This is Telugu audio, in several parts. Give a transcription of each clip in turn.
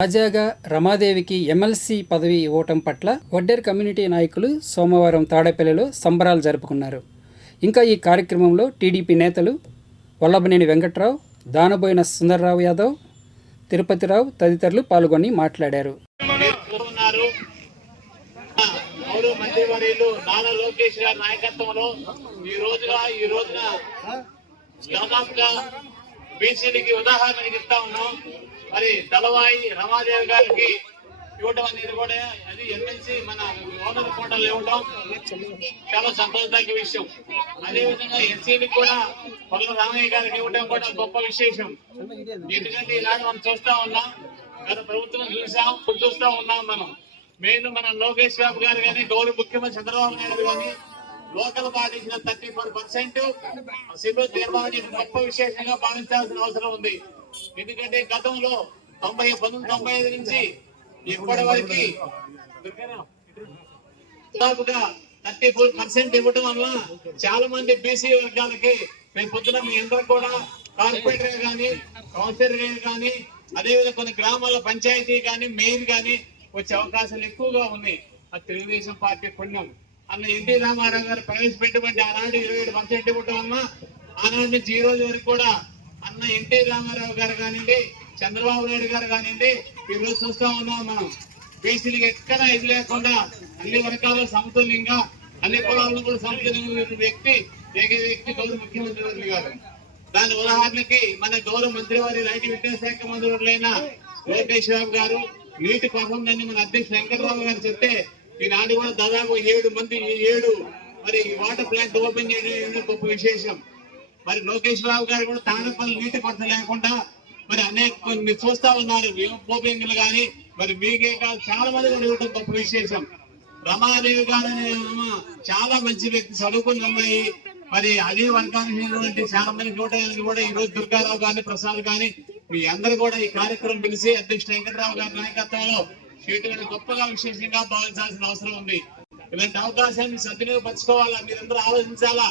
తాజాగా రమాదేవికి ఎమ్మెల్సీ పదవి ఇవ్వటం పట్ల వడ్డేర్ కమ్యూనిటీ నాయకులు సోమవారం తాడేపల్లిలో సంబరాలు జరుపుకున్నారు. ఇంకా ఈ కార్యక్రమంలో టీడీపీ నేతలు వల్లభనేని వెంకట్రావు, దానబోయిన సుందర్రావు యాదవ్, తిరుపతిరావు తదితరులు పాల్గొని మాట్లాడారు. బీసీలకి ఉదాహరణ చెప్తా ఉన్నాం. మరి దళవాయి రమాదేవి గారికి ఇవ్వడం అనేది కూడా అది ఎమ్మెల్సీ మన ఓనర్ కోటలు ఇవ్వడం చాలా సంతోషదాయక విషయం. అదేవిధంగా ఎస్సీలకు కూడా పొల్ల రామయ్య గారికి ఇవ్వడం కూడా గొప్ప విశేషం. ఎందుకంటే ఈనాడు మనం చూస్తా ఉన్నాం, గత ప్రభుత్వం చూసాం, ఇప్పుడు చూస్తా ఉన్నాం. మనం మన లోకేష్ బాబు గారు కానీ, గౌరవ ముఖ్యమంత్రి చంద్రబాబు నాయుడు కానీ లోకల్ పాటించిన 34% సిబిల్ తీర్మానం గొప్ప విశేషంగా భావించాల్సిన అవసరం ఉంది. ఎందుకంటే గతంలో 1995 నుంచి ఇప్పటి వరకు దాదాపుగా 34% ఇవ్వడం వల్ల చాలా మంది బీసీ వర్గాలకి మేము పొద్దున మీ అందరూ కూడా కార్పొరేటర్ కానీ, కౌన్సిలర్ కానీ, అదేవిధంగా కొన్ని గ్రామాల పంచాయతీ కానీ, మేయర్ కానీ వచ్చే అవకాశాలు ఎక్కువగా ఉన్నాయి. అది తెలుగుదేశం పార్టీ పుణ్యం. అన్న ఎన్టీ రామారావు గారు ప్రవేశపెట్టబట్టి ఆనాడు 27% ఇవ్వటం వల్ల ఆనాటి నుంచి ఈ రోజు వరకు కూడా అన్న ఎన్టీ రామారావు గారు కానివ్వండి, చంద్రబాబు నాయుడు గారు కానివ్వండి, ఈ రోజు చూస్తా ఉన్నాం. మనం బీసీలకు ఎక్కడ ఇది లేకుండా అన్ని వర్గాలు సమతుల్యంగా, అన్ని కులాలను కూడా సమతుల్యంగా వ్యక్తి గౌరవ ముఖ్యమంత్రి గారు. దాని ఉదాహరణకి మన గౌరవ మంత్రి వారి రైతు విద్యాశాఖ మంత్రులైన లోకేష్ బాబు గారు నీటి పథకం మన అధ్యక్షుడు వెంకటరావు గారు చెప్తే ఈనాడు కూడా దాదాపు 7 మంది 7 మరి వాటర్ ప్లాంట్ ఓపెన్ చేయడం గొప్ప విశేషం. మరి లోకేష్ బాబు గారు కూడా తాడపల్లి నీటి కొరత లేకుండా మరి అనేక కొన్ని చూస్తా ఉన్నారు. ఓపెనింగ్లు కానీ మరి మీకే కాదు చాలా మంది కూడా ఇవ్వడం గొప్ప విశేషం. రమాదేవి గారు చాలా మంచి వ్యక్తి, చదువుకున్న అమ్మాయి. మరి అదే వర్గానికి చాలా మంది చూడడానికి కూడా ఈ రోజు దుర్గారావు గాని, ప్రసాద్ గాని మీ అందరూ కూడా ఈ కార్యక్రమం పిలిచి అధ్యక్షుడు వెంకటరావు గారి నాయకత్వంలో చేయడం గొప్పగా విశేషంగా భావించాల్సిన అవసరం ఉంది. ఇలాంటి అవకాశాన్ని సద్వినియోగపరచుకోవాలా, మీరందరూ ఆలోచించాలా.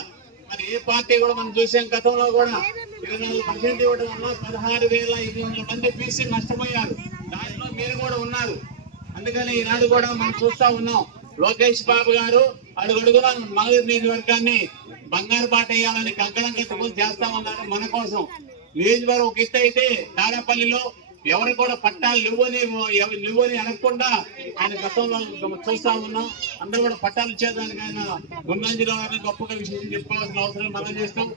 మరి ఏ పార్టీ కూడా మనం చూసాం, గతంలో కూడా 24% ఇవ్వడం వల్ల 16,500 మంది బీసీ నష్టపోయారు. దాంట్లో మీరు కూడా ఉన్నారు. అందుకని ఈనాడు కూడా మనం చూస్తా ఉన్నాం. లోకేష్ బాబు గారు అడుగడుగున మంగళూరు నియోజకవర్గాన్ని బంగారు బాట వేయాలని కంకణం కట్టుకుని చేస్తా ఉన్నారు మన కోసం. నియోజకవర్గం ఒక ఎత్తు అయితే తాడేపల్లిలో ఎవరు కూడా పట్టాలు నువ్వని అనకుండా ఆయన గతంలో చూస్తా ఉన్నాం. అందరూ కూడా పట్టాలు ఇచ్చేదానికి ఆయన గుండంజీరావు గొప్పగా విశేషం చెప్పుకోవాల్సిన అవసరం మనం చేస్తాం.